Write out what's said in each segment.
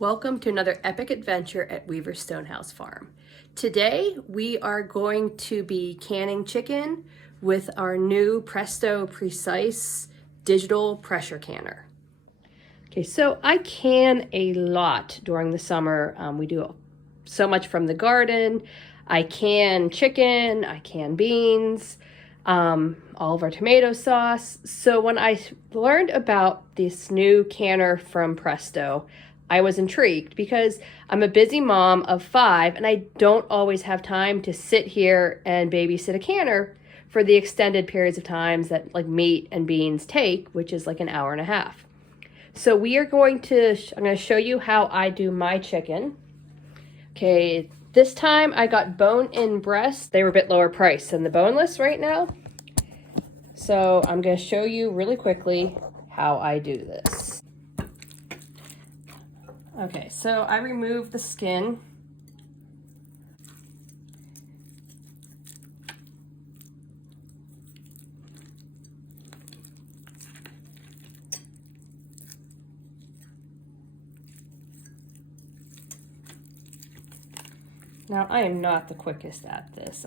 Welcome to another epic adventure at Weaver Stonehouse Farm. Today we are going to be canning chicken with our new Presto Precise digital pressure canner. Okay, so I can a lot during the summer. We do so much from the garden. I can chicken, I can beans, all of our tomato sauce. So when I learned about this new canner from Presto, I was intrigued because I'm a busy mom of 5 and I don't always have time to sit here and babysit a canner for the extended periods of times that like meat and beans take, which is like an hour and a half. So I'm going to show you how I do my chicken. Okay, this time I got bone-in breasts. They were a bit lower priced than the boneless right now. So I'm going to show you really quickly how I do this. Okay, so I remove the skin. Now, I am not the quickest at this.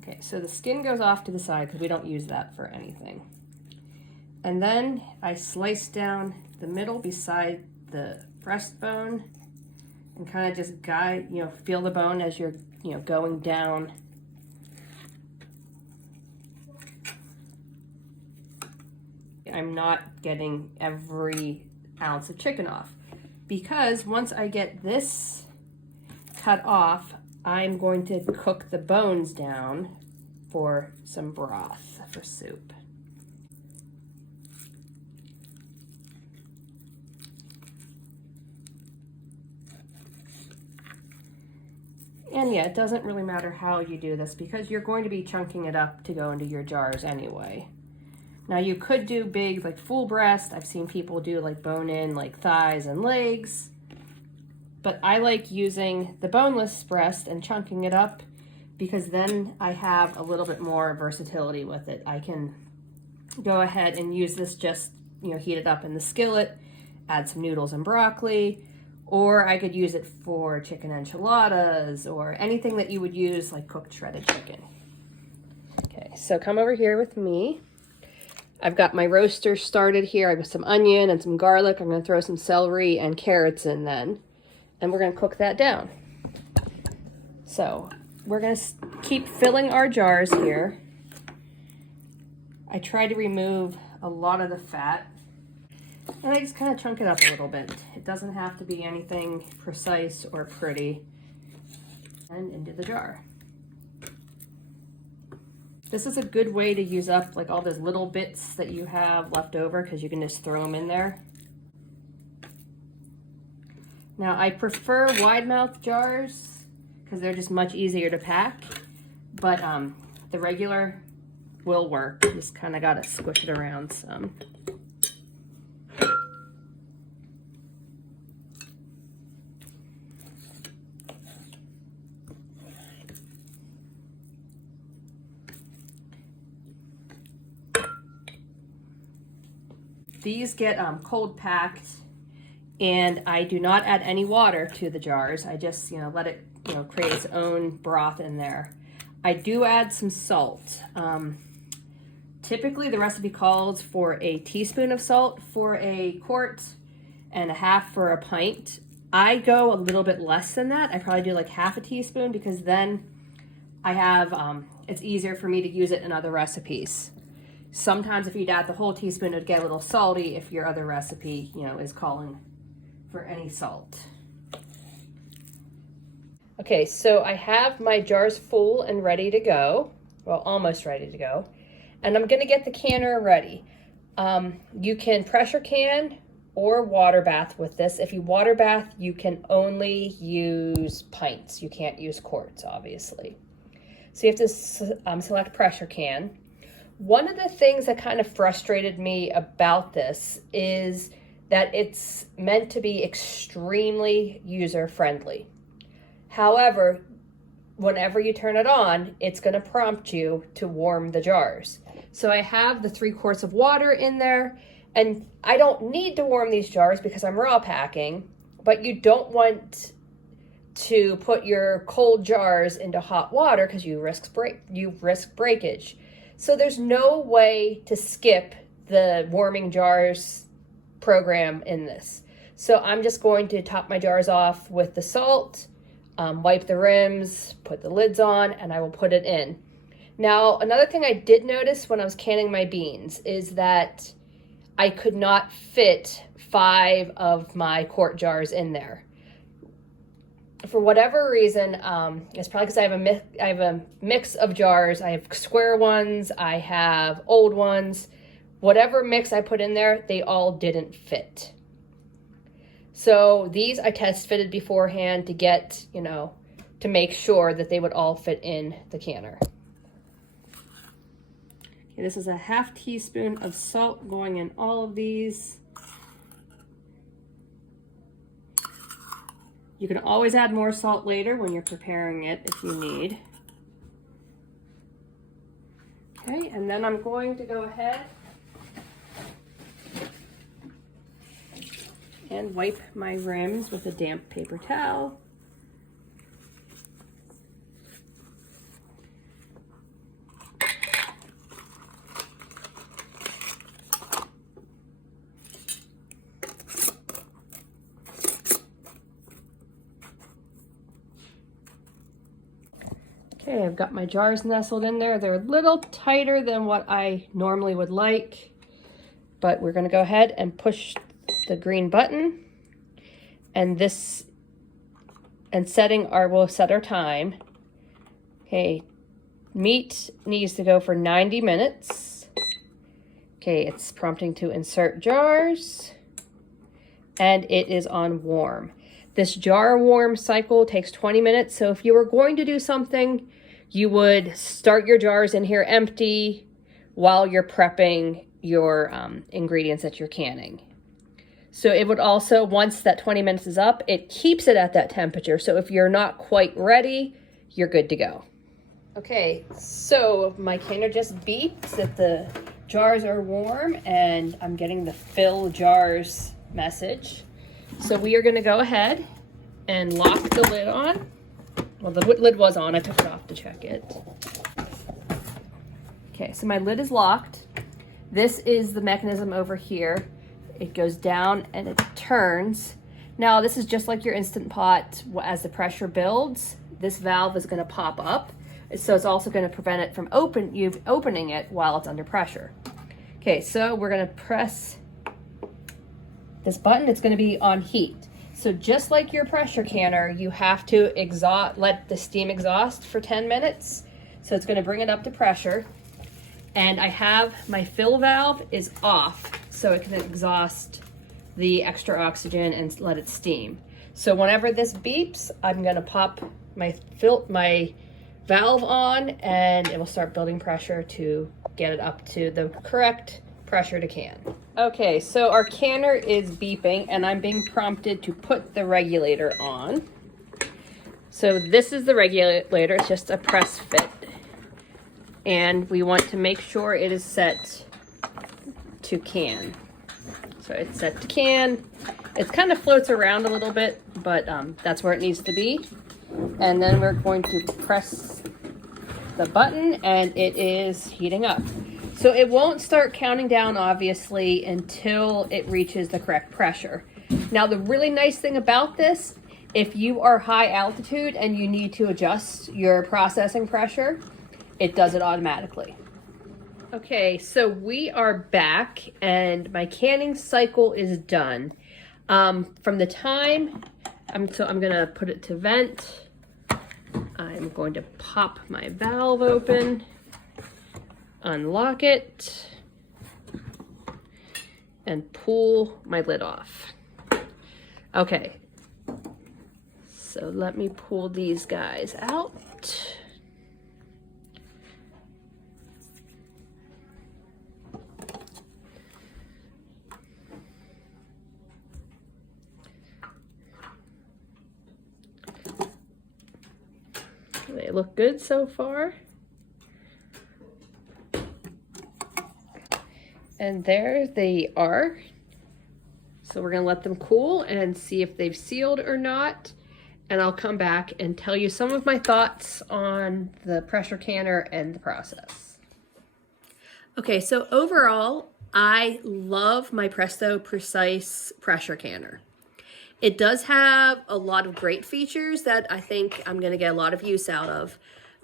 Okay, so the skin goes off to the side because we don't use that for anything. And then I slice down the middle beside the breastbone and kind of just guide, feel the bone as you're, going down. I'm not getting every ounce of chicken off because once I get this cut off, I'm going to cook the bones down for some broth for soup. And yeah, it doesn't really matter how you do this because you're going to be chunking it up to go into your jars anyway. Now you could do big like full breast. I've seen people do like bone-in like thighs and legs. But I like using the boneless breast and chunking it up because then I have a little bit more versatility with it. I can go ahead and use this just, heat it up in the skillet, add some noodles and broccoli, or I could use it for chicken enchiladas or anything that you would use like cooked shredded chicken. Okay, so come over here with me. I've got my roaster started here. I have some onion and some garlic. I'm going to throw some celery and carrots in then. And we're going to cook that down. So we're going to keep filling our jars here. I try to remove a lot of the fat. And I just kind of chunk it up a little bit. It doesn't have to be anything precise or pretty. And into the jar. This is a good way to use up like all those little bits that you have left over because you can just throw them in there. Now, I prefer wide mouth jars because they're just much easier to pack, but the regular will work. You just kind of got to squish it around some. These get cold packed. And I do not add any water to the jars. I just, let it, create its own broth in there. I do add some salt. Typically the recipe calls for a teaspoon of salt for a quart and a half for a pint. I go a little bit less than that. I probably do like half a teaspoon because then I have, it's easier for me to use it in other recipes. Sometimes if you'd add the whole teaspoon, it'd get a little salty if your other recipe, is calling for any salt. Okay, so I have my jars full and ready to go. Well, almost ready to go. And I'm gonna get the canner ready. You can pressure can or water bath with this. If you water bath, you can only use pints. You can't use quarts, obviously. So you have to select pressure can. One of the things that kind of frustrated me about this is that it's meant to be extremely user-friendly. However, whenever you turn it on, it's going to prompt you to warm the jars. So I have the 3 quarts of water in there, and I don't need to warm these jars because I'm raw packing, but you don't want to put your cold jars into hot water because you risk breakage. So there's no way to skip the warming jars program in this. So I'm just going to top my jars off with the salt, wipe the rims, put the lids on, and I will put it in. Now, another thing I did notice when I was canning my beans is that I could not fit 5 of my quart jars in there. For whatever reason, it's probably because I have a mix of jars. I have square ones, I have old ones. Whatever mix I put in there, they all didn't fit. So these I test fitted beforehand to get, to make sure that they would all fit in the canner. Okay, this is a 1/2 teaspoon of salt going in all of these. You can always add more salt later when you're preparing it if you need. Okay, and then I'm going to go ahead and wipe my rims with a damp paper towel. Okay, I've got my jars nestled in there. They're a little tighter than what I normally would like, but we're gonna go ahead and push the green button, and we'll set our time. Okay, meat needs to go for 90 minutes. Okay, it's prompting to insert jars, and it is on warm. This jar warm cycle takes 20 minutes, so if you were going to do something, you would start your jars in here empty while you're prepping your ingredients that you're canning. So it would also, once that 20 minutes is up, it keeps it at that temperature. So if you're not quite ready, you're good to go. Okay, so my canner just beeps that the jars are warm, and I'm getting the fill jars message. So we are gonna go ahead and lock the lid on. Well, the lid was on, I took it off to check it. Okay, so my lid is locked. This is the mechanism over here. It goes down and it turns. Now, this is just like your Instant Pot. As the pressure builds, this valve is gonna pop up. So it's also gonna prevent it from opening it while it's under pressure. Okay, so we're gonna press this button. It's gonna be on heat. So just like your pressure canner, you have to let the steam exhaust for 10 minutes. So it's gonna bring it up to pressure. And I have my fill valve is off, so it can exhaust the extra oxygen and let it steam. So whenever this beeps, I'm gonna pop my valve on, and it will start building pressure to get it up to the correct pressure to can. Okay, so our canner is beeping, and I'm being prompted to put the regulator on. So this is the regulator, it's just a press fit. And we want to make sure it is set to can. So it's set to can. It kind of floats around a little bit, but that's where it needs to be. And then we're going to press the button, and it is heating up. So it won't start counting down, obviously, until it reaches the correct pressure. Now, the really nice thing about this, if you are high altitude and you need to adjust your processing pressure, it does it automatically. Okay, so we are back, and my canning cycle is done. From the time, I'm gonna put it to vent. I'm going to pop my valve open, unlock it, and pull my lid off. Okay, so let me pull these guys out. They look good so far. And there they are. So we're gonna let them cool and see if they've sealed or not. And I'll come back and tell you some of my thoughts on the pressure canner and the process. Okay, so overall, I love my Presto Precise pressure canner. It does have a lot of great features that I think I'm gonna get a lot of use out of.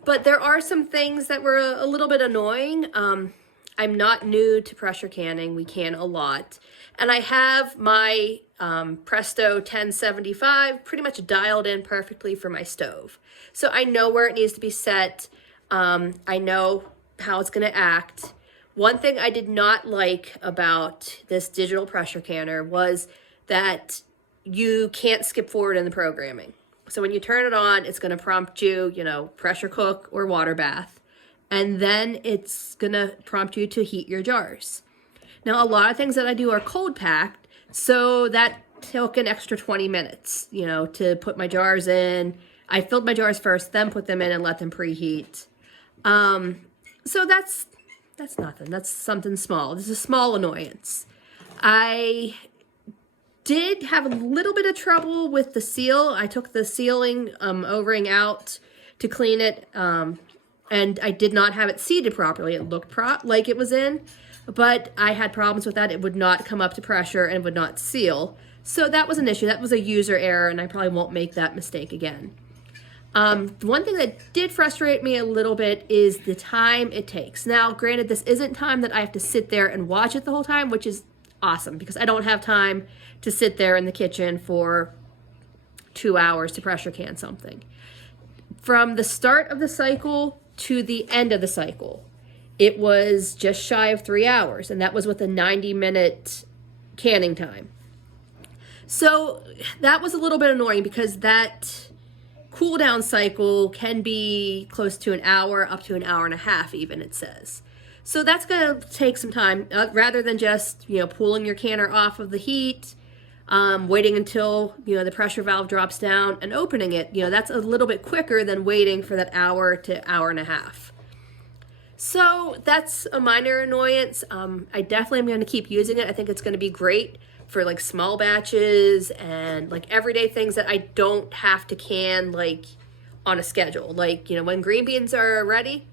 But there are some things that were a little bit annoying. I'm not new to pressure canning. We can a lot. And I have my Presto 1075 pretty much dialed in perfectly for my stove. So I know where it needs to be set. I know how it's gonna act. One thing I did not like about this digital pressure canner was that you can't skip forward in the programming. So when you turn it on, it's gonna prompt you, you know, pressure cook or water bath. And then it's gonna prompt you to heat your jars. Now, a lot of things that I do are cold packed, so that took an extra 20 minutes, you know, to put my jars in. I filled my jars first, then put them in and let them preheat. So that's nothing. That's something small. This is a small annoyance. I did have a little bit of trouble with the seal. I took the sealing O-ring out to clean it, and I did not have it seated properly. It looked like it was in, but I had problems with that. It would not come up to pressure and would not seal. So that was an issue. That was a user error, and I probably won't make that mistake again. One thing that did frustrate me a little bit is the time it takes. Now, granted, this isn't time that I have to sit there and watch it the whole time, which is awesome because I don't have time to sit there in the kitchen for 2 hours to pressure can something. From the start of the cycle to the end of the cycle, it was just shy of 3 hours, and that was with a 90-minute canning time. So that was a little bit annoying because that cool down cycle can be close to an hour, up to an hour and a half even, it says. So that's going to take some time, rather than just, you know, pulling your canner off of the heat, waiting until, you know, the pressure valve drops down and opening it. You know, that's a little bit quicker than waiting for that hour to hour and a half. So that's a minor annoyance. I definitely am going to keep using it. I think it's going to be great for like small batches and like everyday things that I don't have to can like on a schedule. Like, you know, when green beans are ready,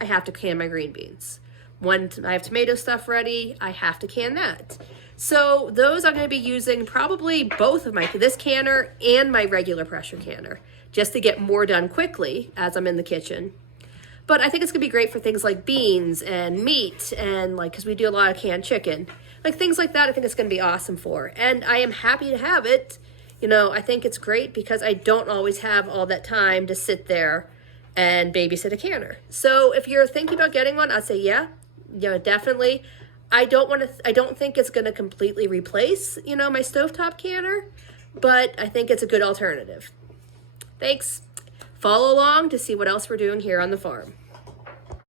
I have to can my green beans. When I have tomato stuff ready, I have to can that. So those I'm going to be using probably both of this canner and my regular pressure canner, just to get more done quickly as I'm in the kitchen. But I think it's going to be great for things like beans and meat, and like, because we do a lot of canned chicken. Like things like that, I think it's going to be awesome for. And I am happy to have it. You know, I think it's great because I don't always have all that time to sit there and babysit a canner. So if you're thinking about getting one, I'd say, yeah, definitely. I don't think it's going to completely replace, you know, my stovetop canner, but I think it's a good alternative. Thanks. Follow along to see what else we're doing here on the farm.